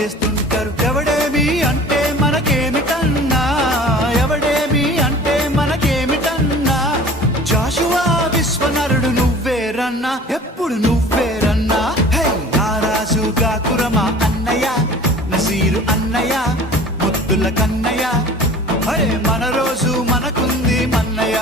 చేస్తుంటారు. ఎవడేమి అంటే మనకేమిటన్నా, ఎవడేమి అంటే మనకేమిటన్నా. జాషువా విశ్వనరుడు నువ్వేరన్నా, ఎప్పుడు నువ్వేరన్నా. హే నారాజు గాకురమా అన్నయ్య, నసీరు అన్నయ్య, ముద్దుల కన్నయ్య. అరే మన రోజు మనకుంది మన్నయ్య.